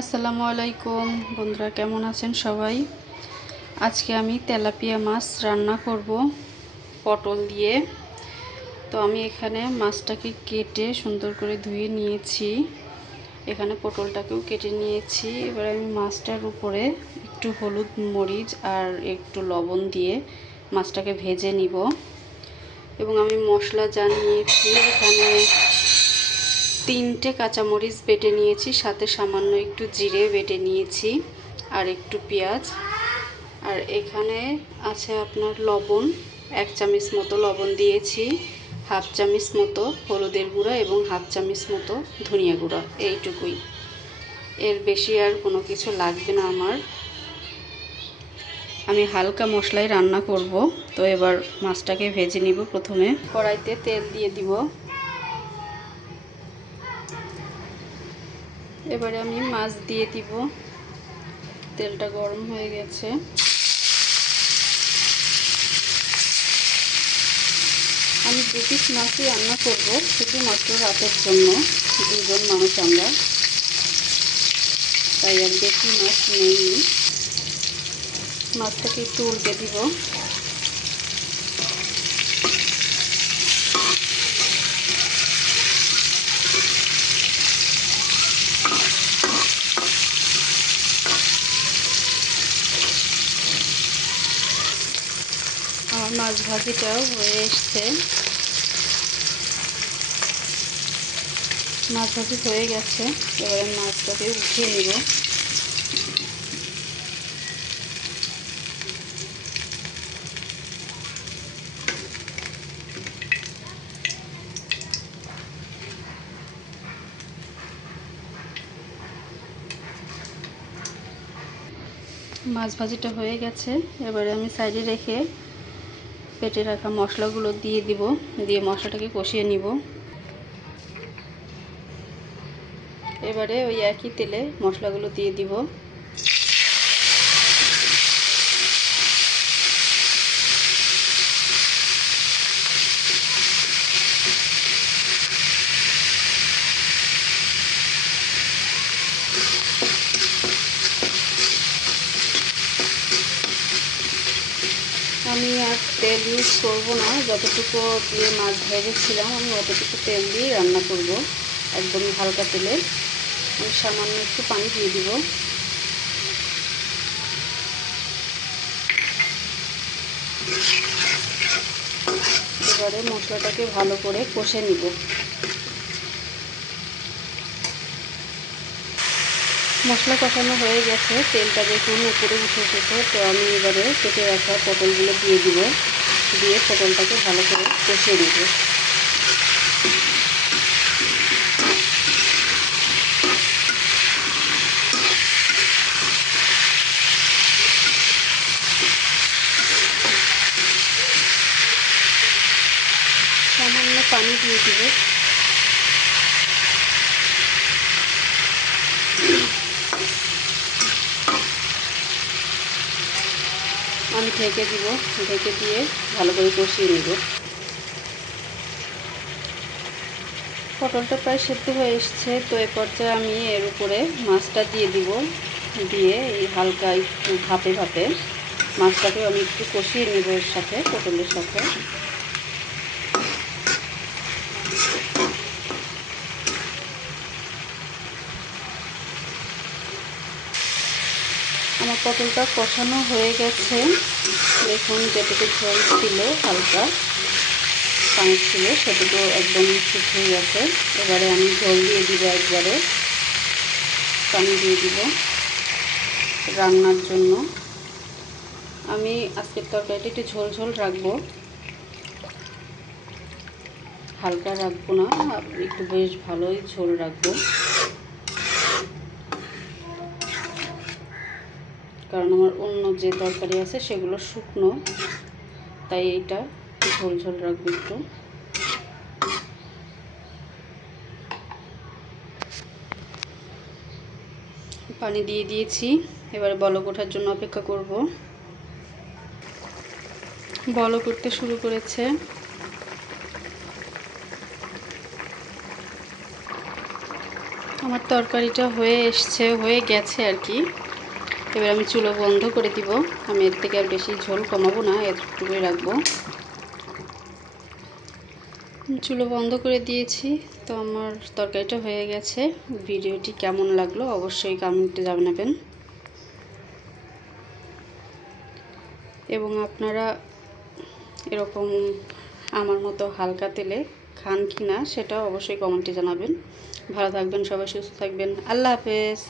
আসসালামু আলাইকুম। বন্ধুরা, কেমন আছেন সবাই? আজকে আমি তেলাপিয়া মাছ রান্না করব পটল দিয়ে। তো আমি এখানে মাছটাকে কেটে সুন্দর করে ধুয়ে নিয়েছি। এখানে পটলটাকেও কেটে নিয়েছি। এবার আমি মাছটার উপরে একটু হলুদ মরিচ আর একটু লবণ দিয়ে মাছটাকে ভেজে নিব। এবং আমি মশলা জানিয়েছি এখানে তিনটে কাঁচামরিচ বেটে নিয়েছি, সাথে সামান্য একটু জিরে বেটে নিয়েছি আর একটু পেঁয়াজ। আর এখানে আছে আপনার লবণ, এক চামচ মতো লবণ দিয়েছি, হাফ চামচ মতো হলুদের গুঁড়া এবং হাফ চামচ মতো ধনিয়া গুঁড়া, এইটুকুই। এর বেশি আর কোনো কিছু লাগবে না আমার। আমি হালকা মশলায় রান্না করব, তো এবার মাছটাকে ভেজে নিব প্রথমে। কড়াইতে তেল দিয়ে দিব। এবারে আমি মাছ দিয়ে দিব। তেলটা গরম হয়ে গেছে। আমি দু পিস মাছই রান্না করব, শুধুমাত্র রাতের জন্য। দুজন মানুষ আমরা। তাই আর বেশি মাছ নেইনি। মাছটাকে একটু উল্টে দিব। মাছ ভাজিটাও হয়ে এসছে। মাছ ভাজি হয়ে গেছে, এবারে মাছটাকে উঠিয়ে নিব। মাছ ভাজিটা হয়ে গেছে, এবারে আমি সাইডে রেখে পেটে রাখা মশলাগুলো দিয়ে দিব। দিয়ে মশলাটাকে কষিয়ে নিব। এবারে ওই একই তেলে মশলাগুলো দিয়ে দিব। আমি আর তেল ইউজ করব না। যতটুকু দিয়ে মাছ ভেজেছিলাম, আমি অতটুকু তেল দিয়ে রান্না করব, একদম হালকা তেলে। আমি সামান্য একটু পানি দিয়ে দিব। এবারে মশলাটাকে ভালো করে কষে নিব। মশলা কষানো হয়ে গেছে, তেলটা দেখুন উপরে উঠে এসেছে, তো আমি এবারে কেটে রাখা পটলগুলো দিয়ে দিব, দিয়ে পটলটাকে ভালো করে কষিয়ে নেব। সামান্য পানি দিয়ে দিব আমি ঢেকে দিব, ঢেকে দিয়ে ভালো করে কষিয়ে নেব। পটলটা প্রায় সেদ্ধ হয়ে এসছে, তো এ পর্যায়ে আমি এর উপরে মাছটা দিয়ে দিব, দিয়ে এই হালকা একটু ভাপে ভাপে। মাছটাকে আমি একটু কষিয়ে নেব এর সাথে, পটলের সাথে। আমার পটলটা কষানো হয়ে গেছে। দেখুন, যেটুকু ঝোল ছিল হালকা পানি ছিল, সেটুকু একদম শুকিয়ে গেছে। এবারে আমি ঝোল দিয়ে দিব একবারে। পানি দিয়ে দিব রান্নার জন্য। আমি আজকের তরকারিটা একটু ঝোল ঝোল রাখব। হালকা রাখব না একটু বেশ ভালোই ঝোল রাখব। কারণ আমার অন্য যে তরকারি আছে সেগুলো শুকনো। তাই এইটা ঝোল ঝোল রাখব একটু। পানি দিয়ে দিয়েছি। এবারে বলক ওঠার জন্য অপেক্ষা করব। বলক উঠতে শুরু করেছে। আমার তরকারিটা হয়ে এসছে, হয়ে গেছে আর কি। এবার আমি চুলো বন্ধ করে দিব। আমি এর থেকে আর বেশি ঝোল কমাবো না, এতটুকুই রাখব। চুলো বন্ধ করে দিয়েছি, তো আমার তরকারিটা হয়ে গেছে। ভিডিওটি কেমন লাগল অবশ্যই কমেন্টে জানাবেন। এবং আপনারা এরকম আমার মতো হালকা তেলে খান কি না, সেটাও অবশ্যই কমেন্টে জানাবেন। ভালো থাকবেন সবাই, সুস্থ থাকবেন। আল্লাহ হাফেজ।